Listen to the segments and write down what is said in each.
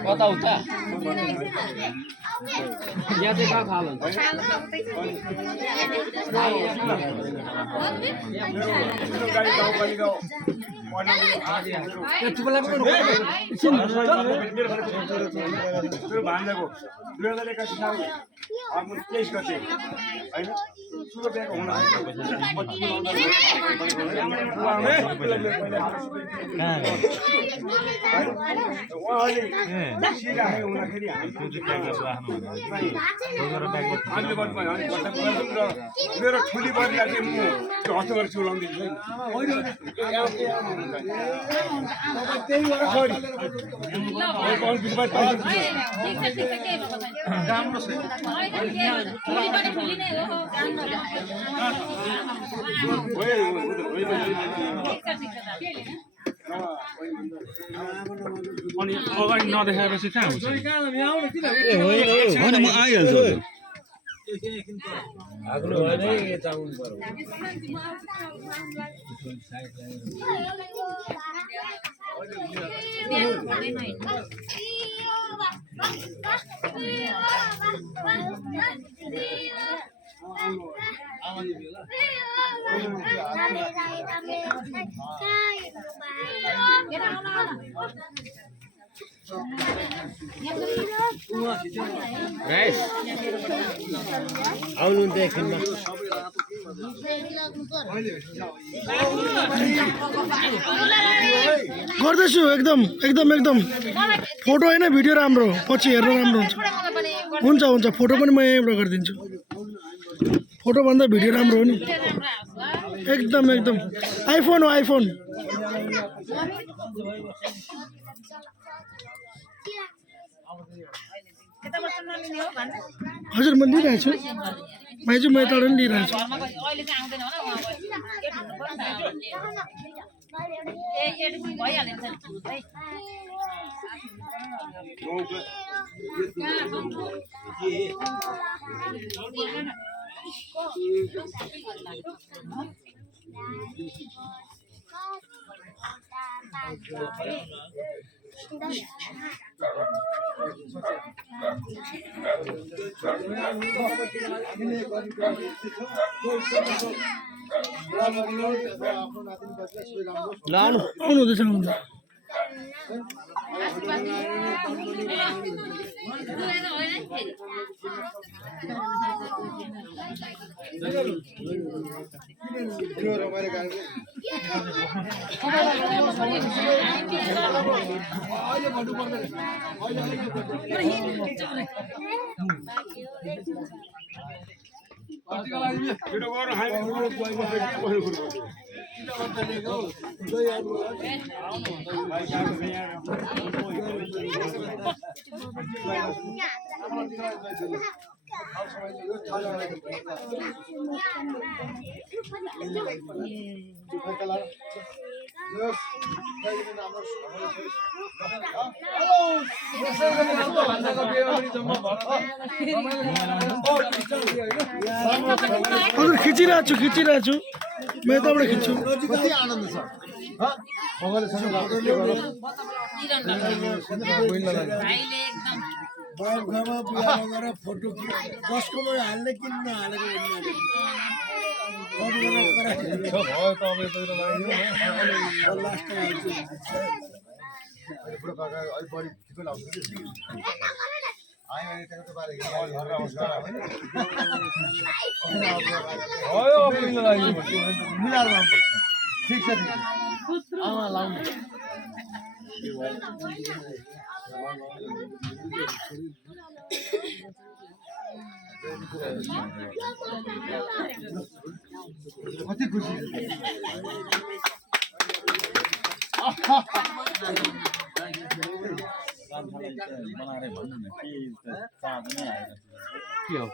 कता उता यहाँ चाहिँ कहाँ खाल हुन्छ मेरो ठुली बदला चाहिँ म हस्तो गरेर चुलाउँदिन्छु अनि अगाडि नदेखाएपछि कहाँ हुन्छ होइन म आइहाल्छु आउनुहुन्छ एकछिनमा गर्दैछु एकदम एकदम एकदम फोटो होइन भिडियो राम्रो पछि हेर्न राम्रो हुन्छ हुन्छ फोटो पनि म यहीँबाट गरिदिन्छु फोटो भन्दा भिडियो राम्रो हो नि एकदम एकदम आइफोन हो आइफोन हजुर म लिइरहेको छु माइजू म यताबाट पनि लिइरहेको छु आउनुहुँदैछ हजुर खिचिरहेको छु म यताबाट खिच्छु कति आनन्द छ बाबुआमा बिहा गरेर फोटो कसकोमा हाल्ने किन नहालेको ठीक छ आमा लाउने कति खुसी बनाएर भन्नु न के चाहन्छ नै आएर के हो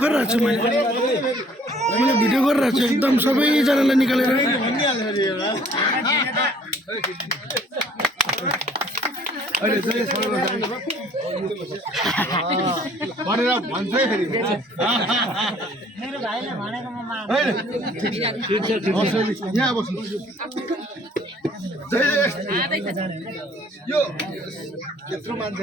गरिरहेको छु मैले भिडियो गरिरहेको छु एकदम सबैजनालाई निकालेर यत्रो मान्छे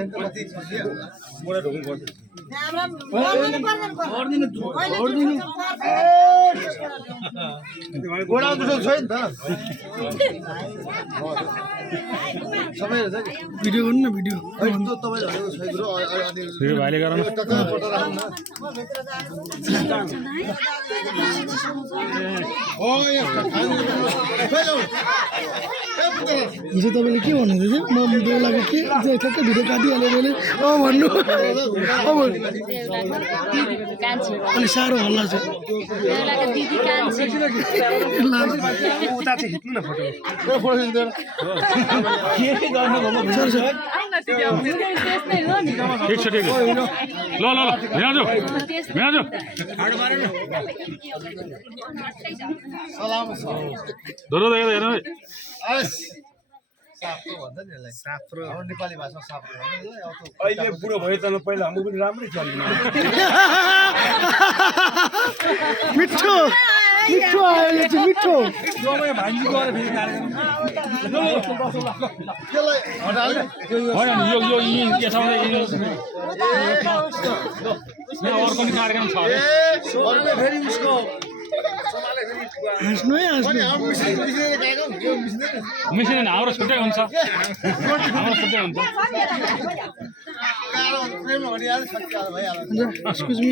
भिडियो गर्नु न भिडियो भाइले गराउनु हिजो तपाईँले के भन्नुहुँदै थियो म बेलाको के ठ्याक्कै भिडियो काटिहालेँ मैले भन्नु अलिक साह्रो हल्ला छ ठिक छ ठिक ल ल ल भेनाजु भेनाजु धरो दे हेर्नु नेपाली भाषा साप्रो अहिले बुढो भयो त पहिला म पनि राम्रै चल्दैन मिठो मिठो आयो चाहिँ मिठो होइन यो यो यसमा अर्को नि कार्यक्रम छ हाँस्नु है हाँस्नु मिसिन हाम्रो छुट्टै हुन्छ हाम्रो छुट्टै हुन्छ एक्सक्युज मी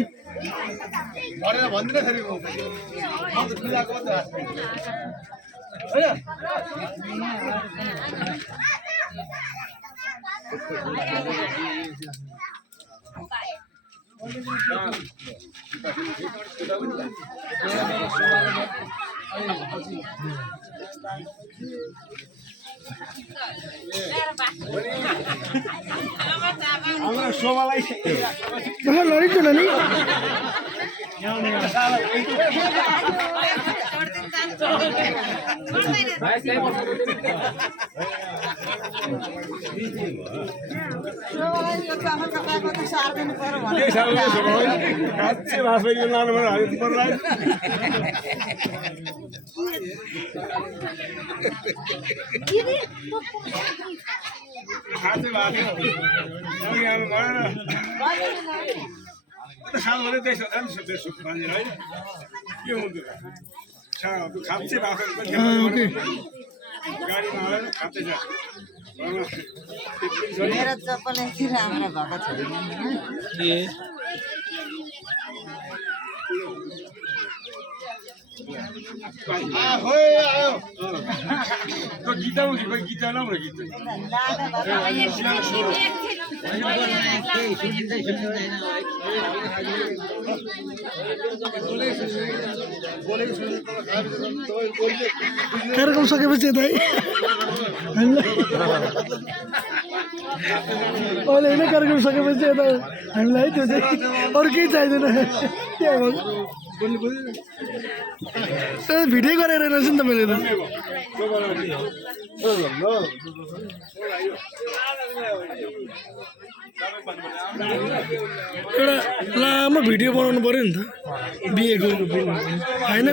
लडिन्छ नि मेरो चप्पल यति राम्रो भएको छैन गीता गीता लाउन गीत कार्यक्रम सकेपछि यता अहिले होइन कार्यक्रम सकेपछि यता हामीलाई त्यो चाहिँ अरू केही चाहिँदैन भिडियो गरेर रहेछ नि तपाईँले त एउटा लामो भिडियो बनाउनु पर्यो नि त बिहेको होइन